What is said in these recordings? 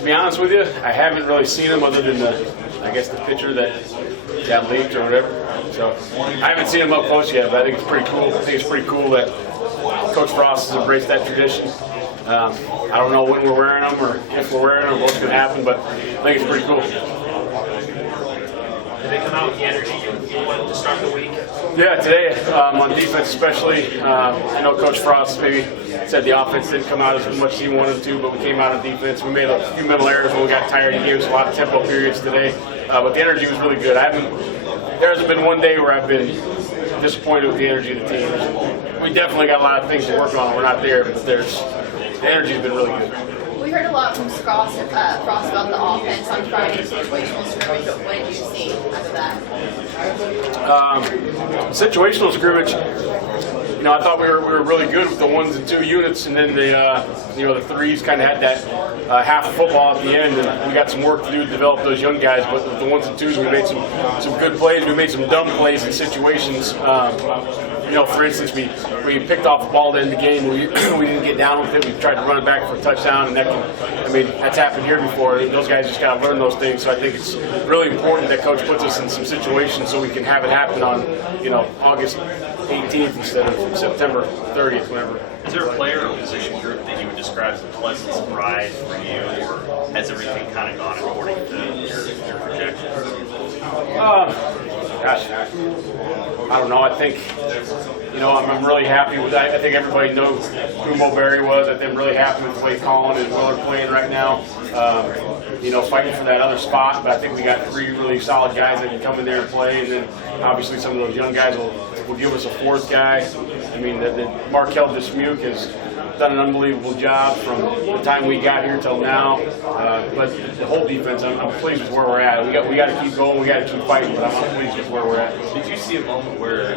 To be honest with you, I haven't really seen him other than the picture that got leaked or whatever. So I haven't seen him up close yet, but I think it's pretty cool. I think it's pretty cool that Coach Frost has embraced that tradition. I don't know when we're wearing them or if we're wearing them or what's going to happen, but I think it's pretty cool. Did they come out with the energy you wanted to start the week? Yeah, today on defense especially. I know Coach Frost maybe said the offense didn't come out as much as he wanted to, but we came out on defense. We made a few mental errors when we got tired. He gave us a lot of tempo periods today, but the energy was really good. There hasn't been one day where I've been disappointed with the energy of the team. We definitely got a lot of things to work on. We're not there, but the energy has been really good. We heard a lot from Frost about the offense on Friday, situational scrimmage, but what did you see after that? Situational scrimmage, I thought we were really good with the 1s and 2 units, and then the threes kind of had that half of football at the end, and we got some work to do to develop those young guys. But with the 1s and 2s, we made some good plays. We made some dumb plays in situations. For instance, we picked off the ball to end the game. We didn't get down with it. We tried to run it back for a touchdown, and that's happened here before. Those guys just got to learn those things. So I think it's really important that Coach puts us in some situations so we can have it happen on, August 18th instead of September 30th, whenever. Is there a player or position group that you would describe as a pleasant surprise for you, or has everything kind of gone according to your projections? I don't know. I think, I'm really happy with that. I think everybody knows who Mulberry was. I think I'm really happy with the way Colin and Will are playing right now. Fighting for that other spot. But I think we got 3 really solid guys that can come in there and play. And then obviously some of those young guys will give us a 4th guy. The Markel Dismuke has done an unbelievable job from the time we got here till now. But the whole defense, I'm pleased with where we're at. We got to keep going. We got to keep fighting. But I'm pleased with where we're at. Did you see a moment where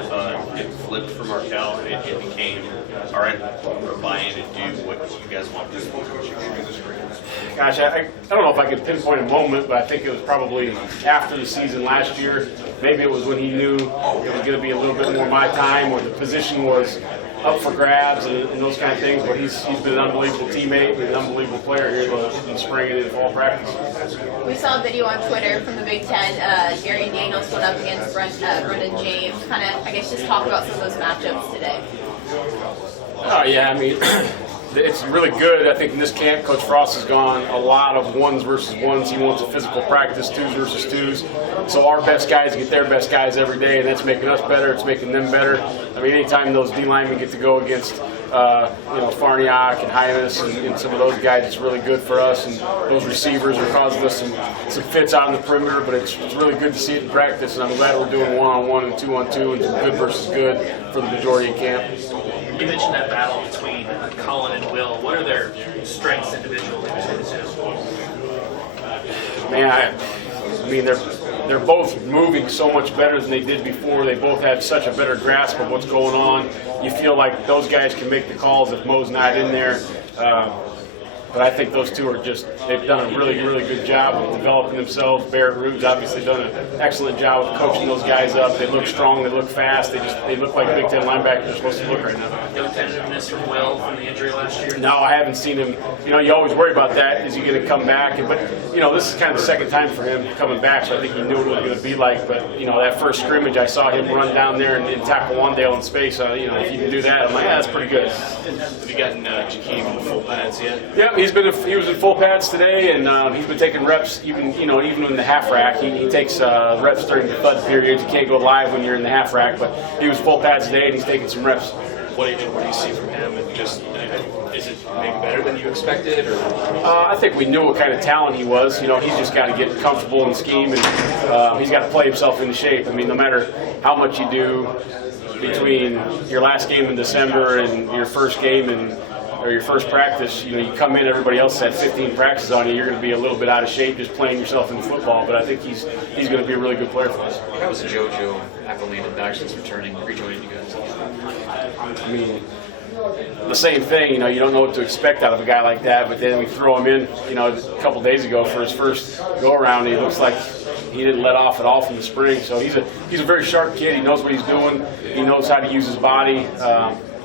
it flipped for Markel and it became, all right, we're buying and do what you guys want to do? Gosh, I don't know if I could pinpoint a moment, but I think it was probably after the season last year. Maybe it was when he knew it was going to be a little bit more my time, or the position was up for grabs and those kind of things. But he's been an unbelievable teammate and an unbelievable player here in spring and in fall practice. We saw a video on Twitter from the Big Ten. Jerry Daniels went up against Brendan James. Kind of, just talk about some of those matchups today. Oh, yeah, it's really good. I think in this camp, Coach Frost has gone a lot of 1s versus 1s. He wants a physical practice, 2s versus 2s. So our best guys get their best guys every day, and that's making us better. It's making them better. Anytime those D linemen get to go against, Farniak and Highness and some of those guys, it's really good for us. And those receivers are causing us some fits out on the perimeter, but it's really good to see it in practice. And I'm glad we're doing 1-on-1 and 2-on-2 and some good versus good for the majority of camp. You mentioned that battle between Colin and Will. What are their strengths individually between the two? They're both moving so much better than they did before. They both have such a better grasp of what's going on. You feel like those guys can make the calls if Mo's not in there. But I think those two they've done a really, really good job of developing themselves. Barrett Rude's obviously done an excellent job of coaching those guys up. They look strong, they look fast, they look like Big Ten linebackers are supposed to look right now. No tentativeness from Will from the injury last year? No, I haven't seen him. You always worry about that. Is he going to come back? But this is kind of the second time for him coming back, so I think he knew what it was going to be like. But that first scrimmage, I saw him run down there and tackle Wandale in space. If you can do that, I'm like, yeah, that's pretty good. Have you gotten Jakeem in the full pads yet? Yeah, he was in full pads today, and he's been taking reps. Even in the half rack, he takes reps during the thud periods. You can't go live when you're in the half rack, but he was full pads today, and he's taking some reps. What do you see from him? And is it maybe better than you expected? Or? I think we knew what kind of talent he was. He's just got to get comfortable in the scheme, and he's got to play himself into shape. No matter how much you do between your last game in December and your first game or your first practice, you come in, everybody else had 15 practices on you, you're going to be a little bit out of shape just playing yourself into football, but I think he's going to be a really good player for us. How was JoJo acclimated back since rejoining you guys? The same thing, you don't know what to expect out of a guy like that, but then we throw him in, a couple days ago for his first go-around, and he looks like he didn't let off at all from the spring, so he's a very sharp kid. He knows what he's doing. He knows how to use his body.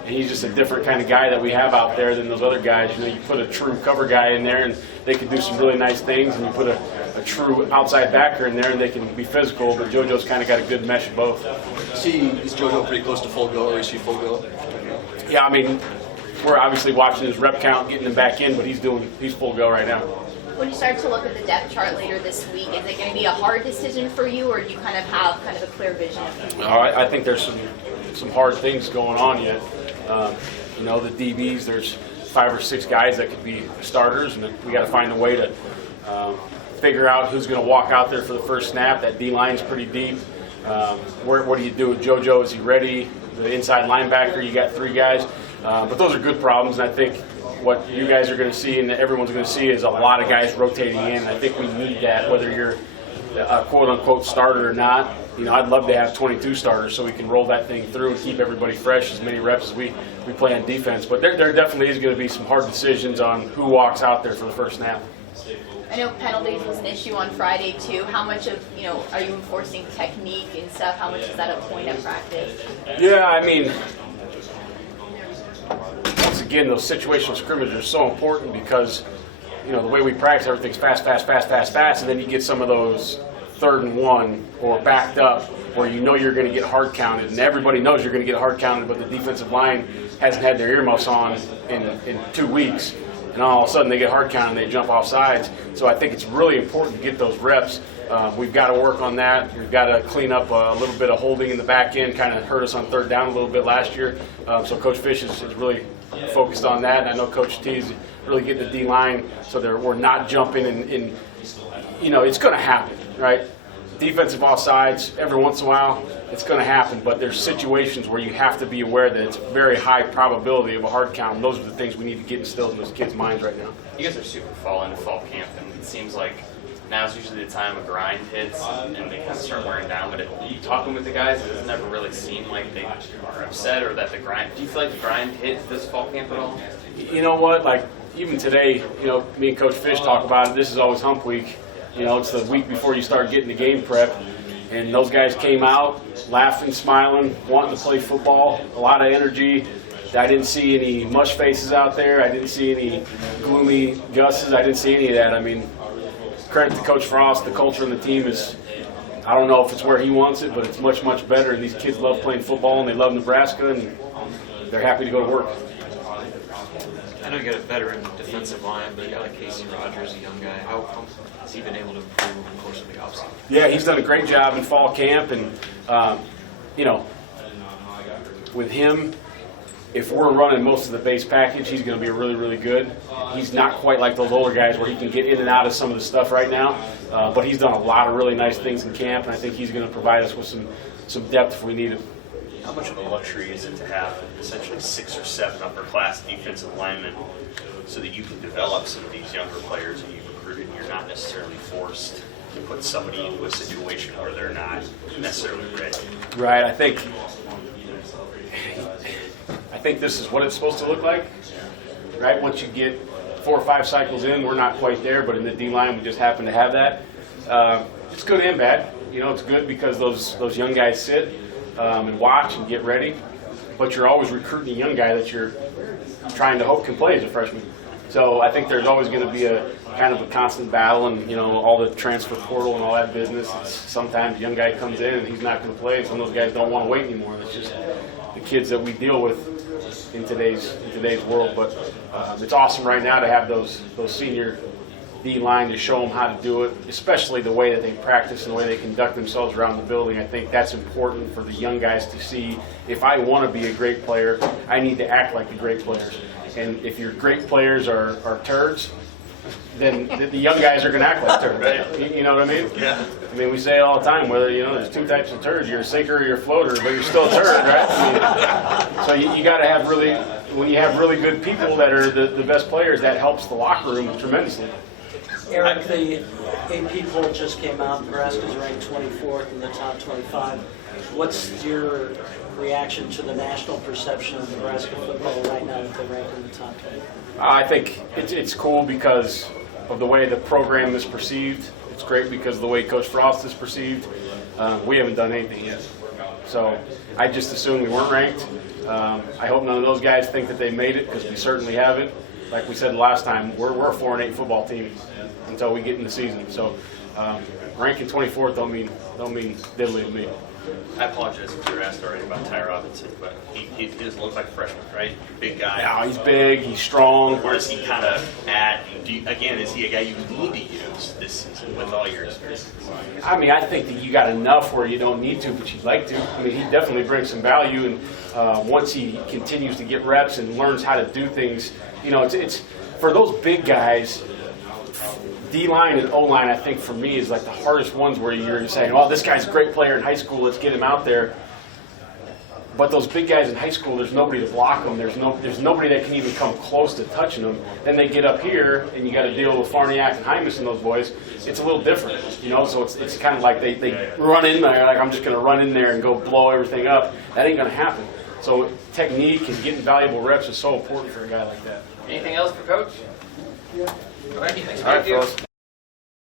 And he's just a different kind of guy that we have out there than those other guys. You know, you put a true cover guy in there, and they can do some really nice things, and you put a true outside backer in there, and they can be physical. But JoJo's kind of got a good mesh of both. Is JoJo pretty close to full go, or is he full go? Yeah, I mean, we're obviously watching his rep count, getting him back in, but he's full go right now. When you start to look at the depth chart later this week, is it going to be a hard decision for you, or do you kind of have kind of a clear vision of who you I think there's some hard things going on yet. You know, the DBs, there's 5 or 6 guys that could be starters, and we got to find a way to figure out who's going to walk out there for the first snap. That D line's pretty deep. What do you do with JoJo? Is he ready? The inside linebacker, you got 3 guys. But those are good problems, and I think what you guys are going to see and everyone's going to see is a lot of guys rotating in. I think we need that, whether you're a quote-unquote starter or not. You know, I'd love to have 22 starters so we can roll that thing through and keep everybody fresh, as many reps as we play on defense. But there definitely is going to be some hard decisions on who walks out there for the first snap. I know penalties was an issue on Friday too. How much of, are you enforcing technique and stuff? How much is that a point of practice? Yeah, I mean, once again, those situational scrimmages are so important because, the way we practice, everything's fast, and then you get some of those 3rd and 1 or backed up where you're going to get hard counted, and everybody knows you're going to get hard counted, but the defensive line hasn't had their earmuffs on in 2 weeks. And all of a sudden they get hard counted and they jump off sides. So I think it's really important to get those reps. We've got to work on that. We've got to clean up a little bit of holding in the back end, kind of hurt us on 3rd down a little bit last year. So Coach Fish is really focused on that. And I know Coach T is really getting the D-line so that we're not jumping and it's going to happen, right? Defensive offsides, every once in a while, it's going to happen, but there's situations where you have to be aware that it's very high probability of a hard count, and those are the things we need to get instilled in those kids' minds right now. You guys are super fall into fall camp, and it seems like now's usually the time a grind hits, and they kind of start wearing down. But talking with the guys, it doesn't never really seem like they are upset or that the grind. Do you feel like the grind hit this fall camp at all? You know what? Like even today, me and Coach Fish talk about it. This is always hump week. It's the week before you start getting the game prep. And those guys came out laughing, smiling, wanting to play football, a lot of energy. I didn't see any mush faces out there. I didn't see any gloomy Gus's. I didn't see any of that. I mean, credit to Coach Frost. The culture in the team is, I don't know if it's where he wants it, but it's much, much better. And these kids love playing football, and they love Nebraska, and they're happy to go to work. I know you got a veteran defensive line, but a guy like Casey Rogers, a young guy, how has he been able to improve over the course of the offseason? Yeah, he's done a great job in fall camp, and with him, if we're running most of the base package, he's going to be really, really good. He's not quite like those older guys where he can get in and out of some of the stuff right now, but he's done a lot of really nice things in camp, and I think he's going to provide us with some depth if we need it. How much of a luxury is it to have essentially 6 or 7 upper-class defensive linemen so that you can develop some of these younger players that you've recruited and you're not necessarily forced to put somebody into a situation where they're not necessarily ready? Right, I think this is what it's supposed to look like, right? Once you get 4 or 5 cycles in, we're not quite there, but in the D-line we just happen to have that. It's good and bad. It's good because those young guys sit and watch and get ready, but you're always recruiting a young guy that you're trying to hope can play as a freshman. So I think there's always going to be a kind of a constant battle, and all the transfer portal and all that business. Sometimes a young guy comes in and he's not going to play, and some of those guys don't want to wait anymore. That's just the kids that we deal with in today's world. But it's awesome right now to have those senior D-line to show them how to do it, especially the way that they practice and the way they conduct themselves around the building. I think that's important for the young guys to see. If I want to be a great player, I need to act like the great players. And if your great players are turds, then the young guys are going to act like turds. Right? You know what I mean? Yeah. I mean, we say it all the time, whether, there's 2 types of turds. You're a sinker or you're a floater, but you're still a turd, right? I mean, so you got to have when you have really good people that are the best players, that helps the locker room tremendously. Erik, the AP poll just came out. Nebraska's ranked 24th in the top 25. What's your reaction to the national perception of Nebraska football right now that they're ranked in the top 10? I think it's cool because of the way the program is perceived. It's great because of the way Coach Frost is perceived. We haven't done anything yet. So I just assumed we weren't ranked. I hope none of those guys think that they made it, because we certainly haven't. Like we said last time, we're a 4-8 football team until we get in the season. So ranking 24th don't mean diddly to me. I apologize if you were asked already about Ty Robinson, but he doesn't look like a freshman, right? Big guy. Yeah, he's big, he's strong. Where does he kind of add? Again, is he a guy you need to use this season with all your experience? I mean, I think that you got enough where you don't need to, but you'd like to. I mean, he definitely brings some value, and once he continues to get reps and learns how to do things, you know, it's for those big guys. D-line and O-line, I think, for me, is like the hardest ones where you're saying, "Oh, this guy's a great player in high school. Let's get him out there." But those big guys in high school, there's nobody to block them. There's nobody that can even come close to touching them. Then they get up here, and you got to deal with Farniak and Hymus and those boys. It's a little different, you know. So it's kind of like they run in there, like I'm just going to run in there and go blow everything up. That ain't going to happen. So technique and getting valuable reps is so important for a guy like that. Anything else for Coach? All right, thanks. All right, fellas.